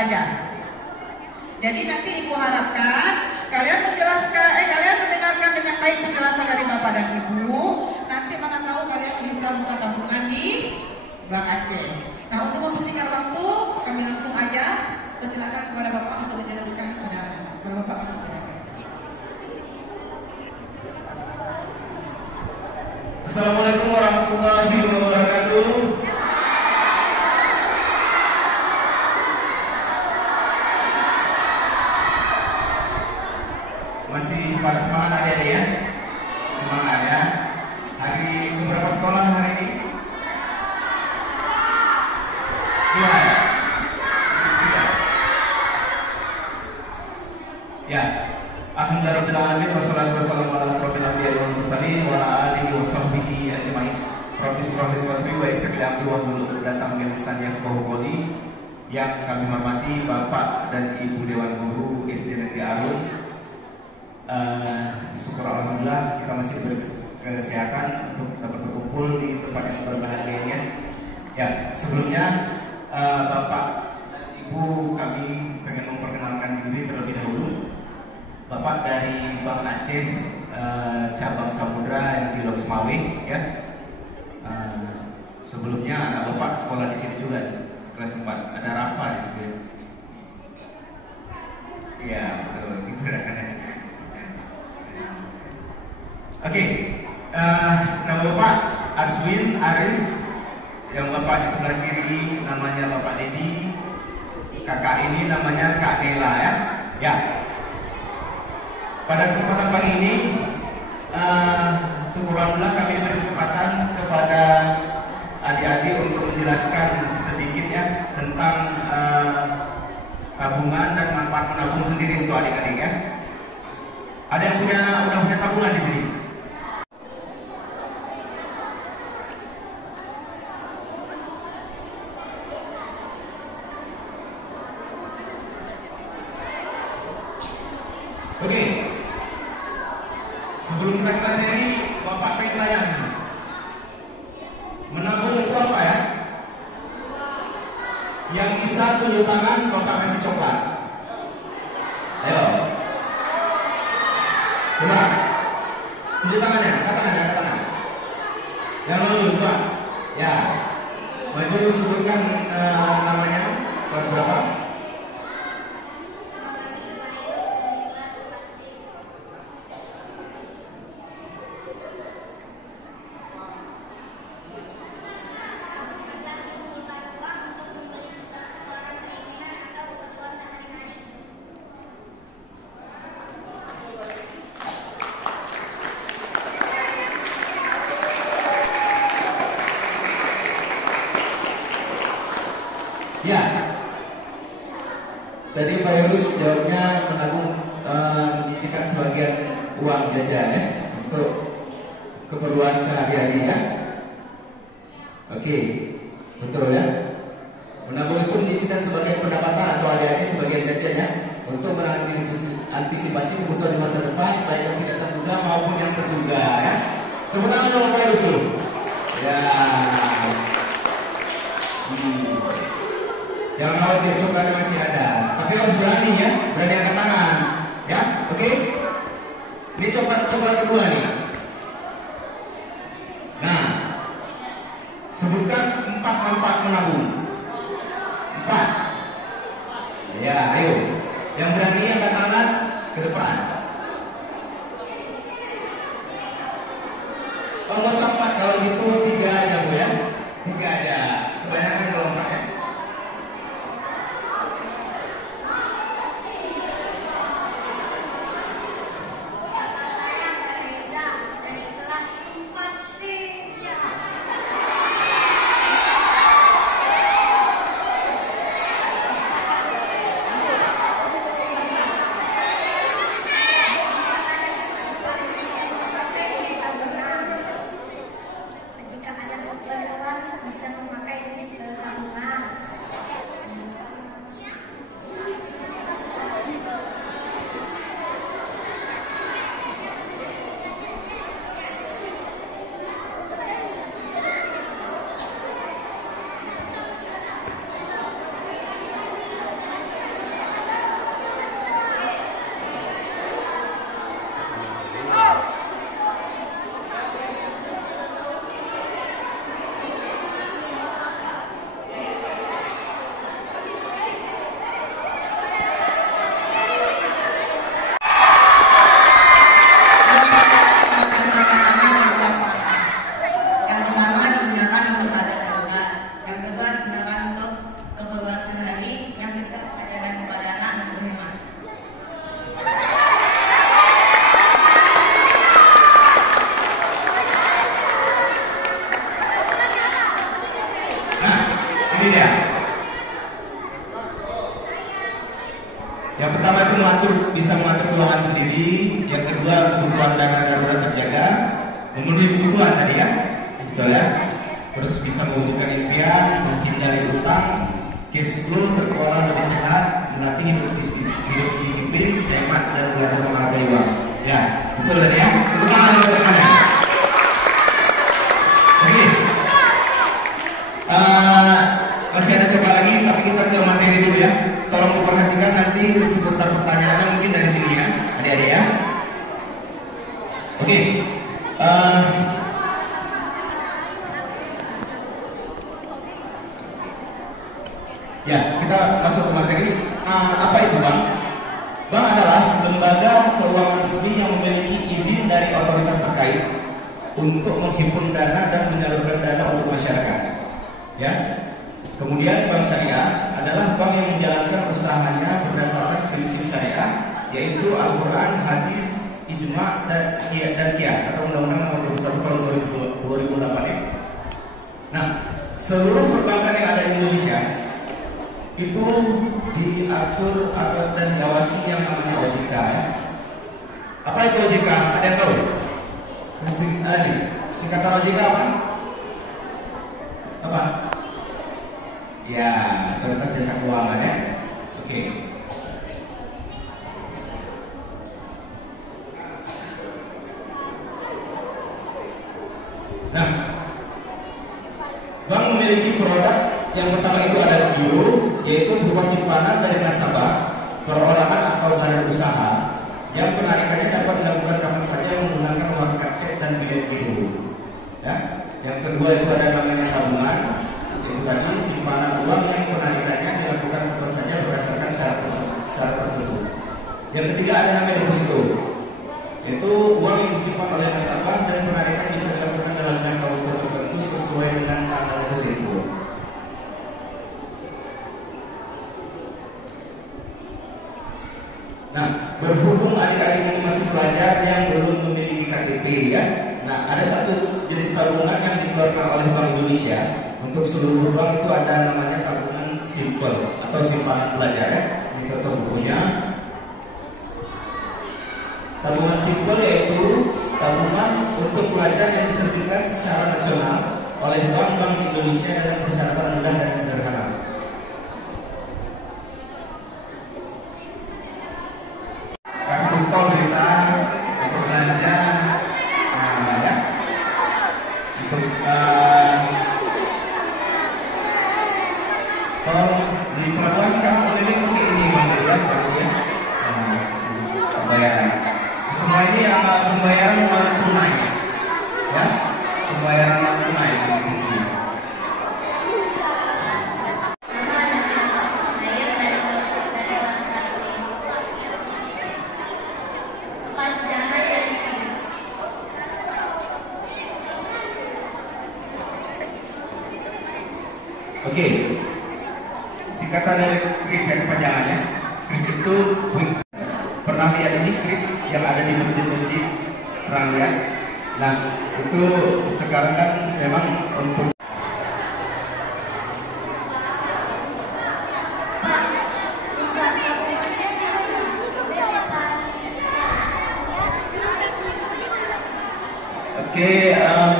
belajar. Jadi nanti Ibu harapkan kalian mendengarkan dengan baik penjelasan dari Bapak dan Ibu. Nanti mana tahu kalian bisa buka tabungan di Bank Aceh. Nah, untuk mempersingkat waktu, kami langsung aja persilakan kepada Bapak untuk menjelaskan kepada Bapak. Silakan. Assalamualaikum warahmatullahi wabarakatuh. Masih pada semangat adik-adik ya? Semangat ya. Hari beberapa sekolah hari ini? Iya. Ya. Alhamdulillahirobbilalamin wassalatu wassalamu ala asyrofil anbiya'i wal mursalin wa ala alihi wa sahbihi ajmain. Profesor wa istaqbil wa dulu datang dengan lisan yang qawli yang kami hormati Bapak dan Ibu Dewan Guru SD Negeri Arun. Syukur alhamdulillah kita masih diberi kesehatan untuk dapat berkumpul di tempat yang berbahagia ini. Ya, sebelumnya Bapak dan Ibu kami pengen memperkenalkan diri terlebih dahulu. Bapak dari Bank Aceh cabang Samudra yang di Lok Semawe ya. Sebelumnya anak Bapak sekolah di sini juga kelas 4. Ada Rafa di situ. Iya, betul. Oke, nama Bapak Aswin Arif, yang Bapak di sebelah kiri namanya Bapak Dedi, kakak ini namanya Kak Nela ya. Ya. Pada kesempatan pagi ini, syukur alhamdulillah kami diberi kesempatan kepada adik-adik untuk menjelaskan sedikit ya tentang tabungan dan manfaat menabung sendiri untuk adik-adik ya. Ada yang udah punya tabungan di sini? Oke. Sebelum kita ke materi, Bapak pengen tanya, menabung itu apa ya? Yang bisa tunjuk tangan, Bapak kasih coklat. Ayo. Coba. Tunjuk tangannya, katakan. Yang lalu coba. Ya. Maju sebutkan namanya, kelas berapa? Ya, tadi Pak Yunus jawabnya menabung menyisihkan sebagian uang jajan ya untuk keperluan sehari-hari ya. Oke, betul ya. Menabung itu menyisihkan sebagian pendapatan atau adik-adik sebagian jajan ya untuk mengantisipasi kebutuhan di masa depan baik yang tidak terduga maupun yang terduga ya. Tepuk tangan dong Pak Yunus dulu. Ya. Yang lawan dia coklatnya masih ada, tapi harus berani ya, berani angkat tangan, ya, oke? Ini coklat kedua nih. Nah, sebutkan 4 manfaat menabung. 4. Ya, ayo. Yang berani angkat tangan ke depan. Oh, nggak usah 4, kalau gitu 3 aja Bu ya. 3 aja. Kebanyakan kalau 4 ya. memenuhi kebutuhan tadi ya, betul ya. Terus bisa mewujudkan impian, menghindari utang, cash flow, berkeuangan lebih sehat, melatih hidup disiplin, hemat dan belajar menghargai uang. Ya, betul tadi ya. Tangan untuk kanan. Oke. Masih ada coba lagi, tapi kita ke materi dulu ya. Tolong diperhatikan nanti seputar pertanyaannya mungkin dari sini ya, adik-adik ya. Oke. Ya, kita masuk ke materi. Apa itu bank? Bank adalah lembaga keuangan resmi yang memiliki izin dari otoritas terkait untuk menghimpun dana dan menyalurkan dana untuk masyarakat. Ya. Kemudian bank syariah adalah bank yang menjalankan usahanya berdasarkan prinsip syariah, yaitu Al-Quran, hadis, ijma dan kias atau Undang-Undang Nomor 21 Tahun 2008 ya. Nah, seluruh perbankan yang ada di Indonesia itu diatur atau dan diawasi yang namanya OJK ya. Apa itu OJK? Ada yang tahu? Singkatan OJK apa? Apa? Ya, Otoritas Jasa Keuangan ya. Oke. Nah, bank memiliki produk yang pertama itu ada giro, yaitu berupa simpanan dari nasabah, perorangan atau badan usaha yang penarikannya dapat dilakukan kapan saja menggunakan uang cek dan bilet giro. Ya. Yang kedua itu ada namanya tabungan, itu tadi simpanan uang yang penarikannya dilakukan kapan saja berdasarkan syarat tertentu. Yang ketiga ada namanya deposito, yaitu uang yang disimpan oleh nasabah dan penarikan bisa dilakukan dalam jangka waktu tertentu sesuai dengan tanggal tertentu. Nah, berhubung adik-adik ini masih pelajar yang belum memiliki KTP ya. Nah, ada satu jenis tabungan yang dikeluarkan oleh Bank Indonesia untuk seluruh bank, itu ada namanya tabungan simple atau simpanan pelajar ya. Ini contoh bukunya. Tabungan simple yaitu tabungan untuk pelajar yang diterbitkan secara nasional oleh Bank Indonesia dengan persyaratan mudah dan sederhana. Kartu tol bisa untuk belanja, ya, untuk tol di pelabuhan sekarang boleh pakai ini ya, pembayaran. Semua ini pembayaran non tunai, ya, pembayaran non tunai. Oke, singkatan dari Kris ya, kepanjangannya. Kris itu pernah lihat ini Kris yang ada di masjid-masjid, pernah lihat? Nah, itu sekarang kan memang untuk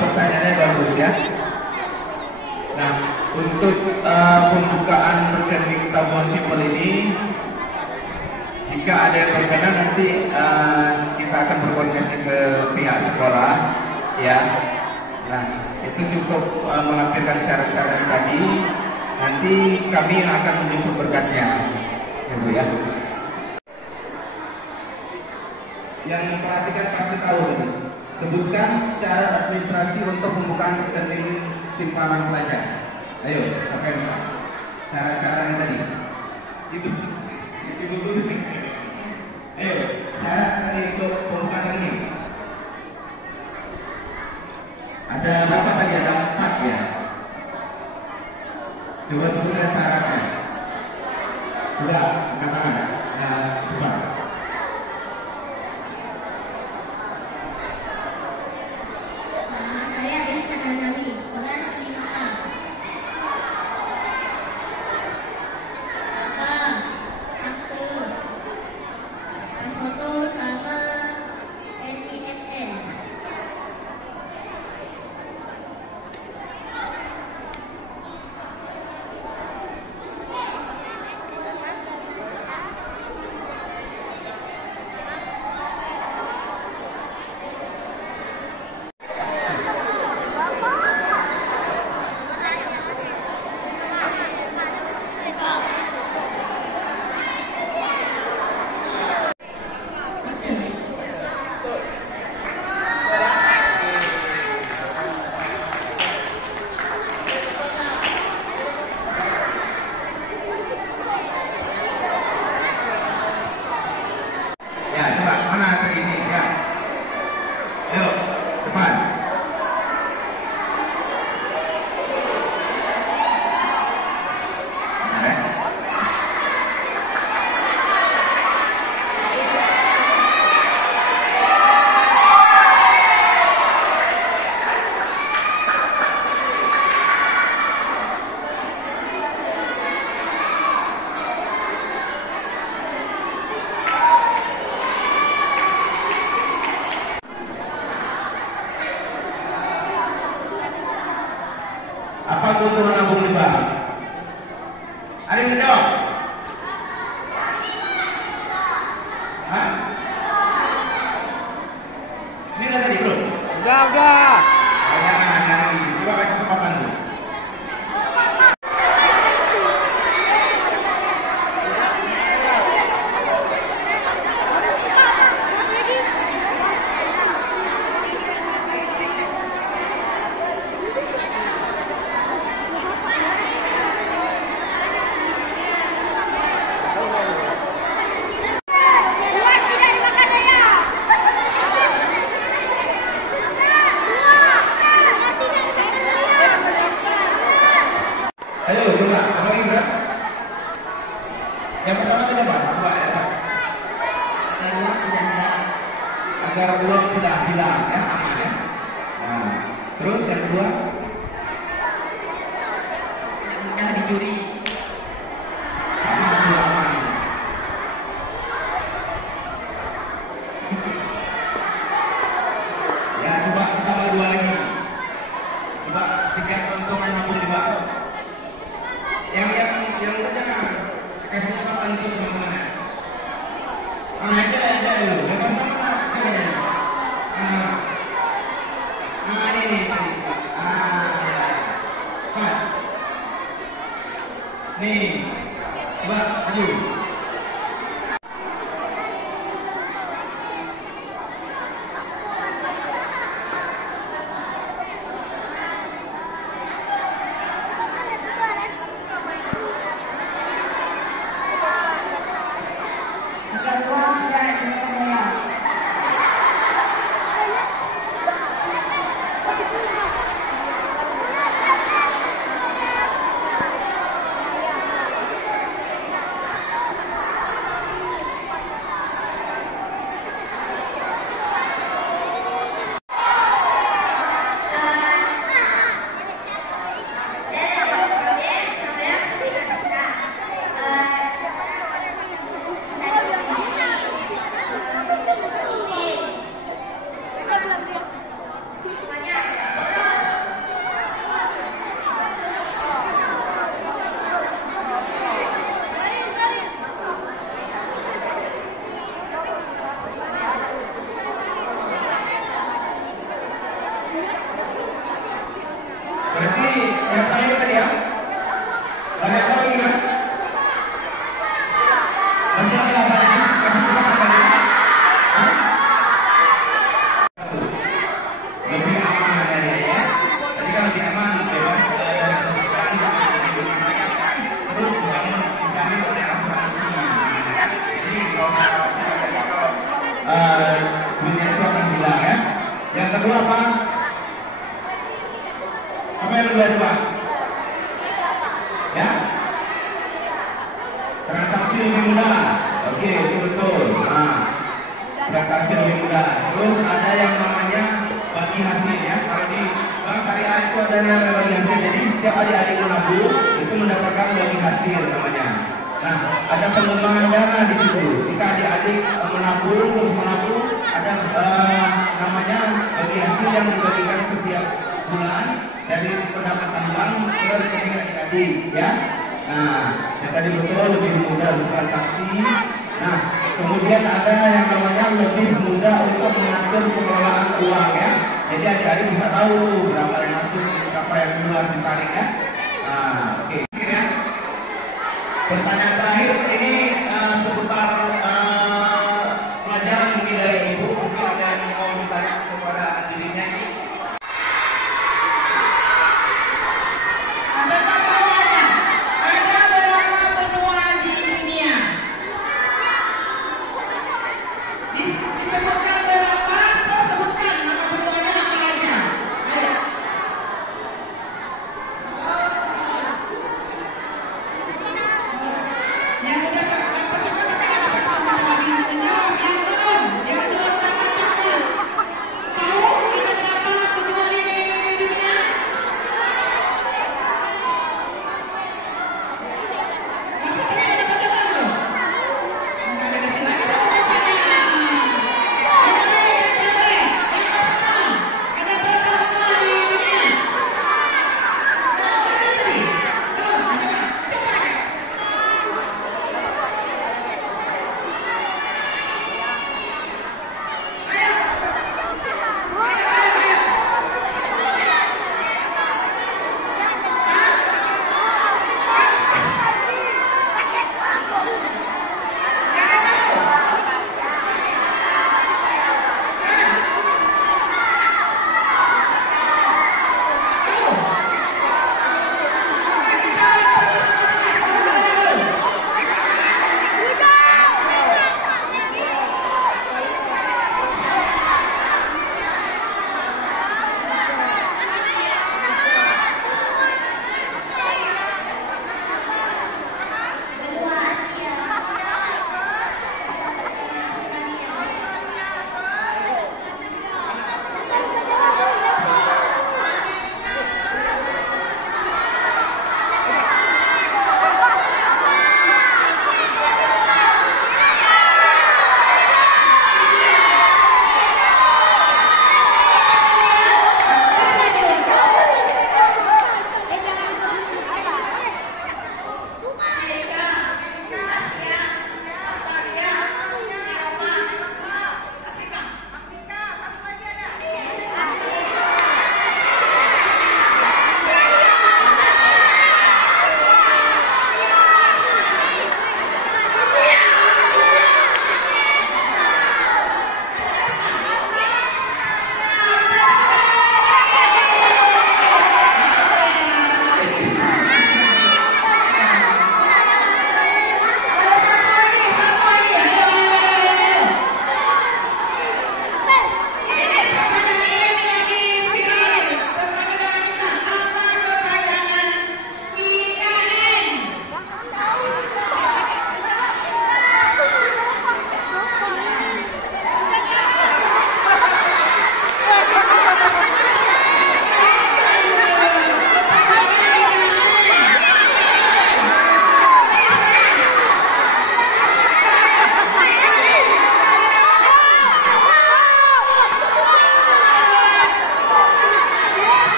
pertanyaannya bagus ya. Nah, untuk pembukaan rekening tabungan simpel ini, jika ada yang berkenan nanti kita akan berkoordinasi ke pihak sekolah, ya. Nah, itu cukup melampirkan syarat-syarat tadi. Nanti kami yang akan menjemput berkasnya, ya. Yang perhatikan pasti tahu ini. Sebutkan syarat administrasi untuk pembukaan rekening simpanan pelajar. Ayo, apa yang syarat-syaratnya tadi? Itu dulu. Ayo, syarat tadi untuk pembukaan rekening. Ada berapa tadi? Ada 4 ya. Coba sebutkan syaratnya. Sudah, katakan. Coba. Udah. Coba kasih kesempatan dulu. Ayo coba, apa lagi Bro? Yang pertama tadi apa? Dua ya Pak? Agar uang tidak hilang ya, aman ya. Nah, terus yang kedua? Jangan dicuri. Sama juga aman. Ya coba tambah dua lagi. Coba tiket untuk menabung di bawah. Yang udah jangan kasih kesempatan untuk teman-teman ya. Aja dulu, lepas sama coba. Ini. Pak. Nih. Coba maju. Berarti yang terakhir tadi ya? Banyak lagi kan? Masih ada apa lagi? Kasih kesempatan tadi. Lebih aman dari ya. Tadi kan lebih aman, bebas dari kebutuhan, terus dijamin oleh asuransi. Jadi kalau saya dunia itu akan hilang ya. Yang kedua apa? Apa yang kedua? Ya? Transaksi lebih mudah. Oke, itu betul. Nah, transaksi lebih mudah. Terus ada yang namanya bagi hasil ya. Kalau di bank syariah itu ada yang bagi hasil. Jadi setiap adik-adik menabung itu mendapatkan bagi hasil namanya. Nah, ada pengembangan dana di situ. Jika adik-adik menabung terus menabung, ada namanya bagi hasil yang dibagikan setiap bulan dari pendapatan bank ke rekening adik-adik ya. Nah, yang tadi betul lebih mudah untuk transaksi. Nah, kemudian ada yang namanya lebih mudah untuk mengatur pengelolaan uang ya. Jadi adik-adik bisa tahu berapa yang masuk, berapa yang keluar ditarik ya. Nah, oke. Ya. Pertanyaan terakhir ini seputar pelajaran mungkin dari ibu. Mungkin ada yang mau bertanya kepada dirinya ini. Yang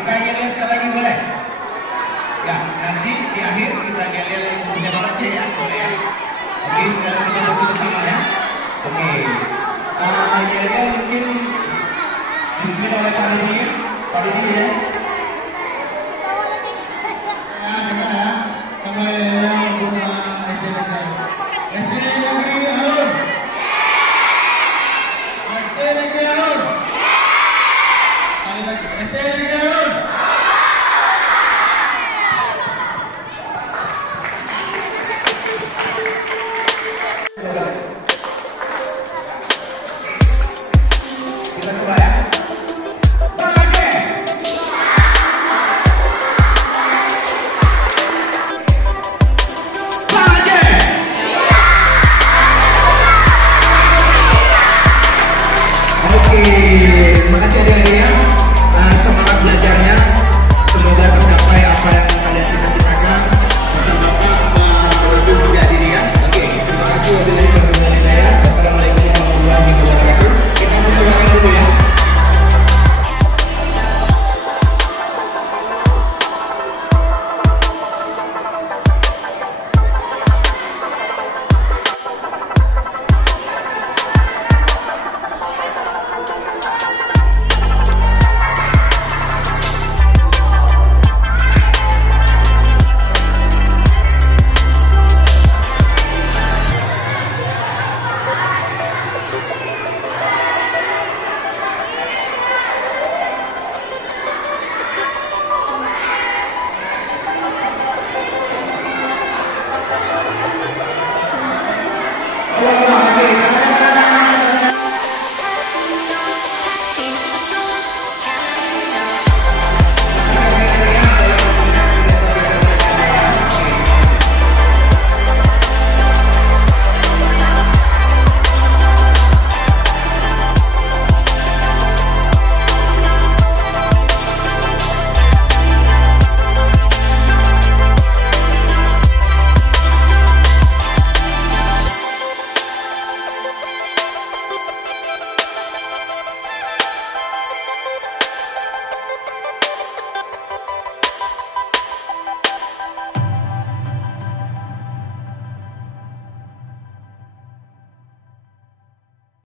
kita yel-yel sekali lagi boleh? Ya, nanti di akhir kita yel-yel yang punya nomor C ya, boleh ya? Oke, sekarang kita bertutup sama ya. Oke, yel-yel mungkin dipimpin oleh Pak Didi ya.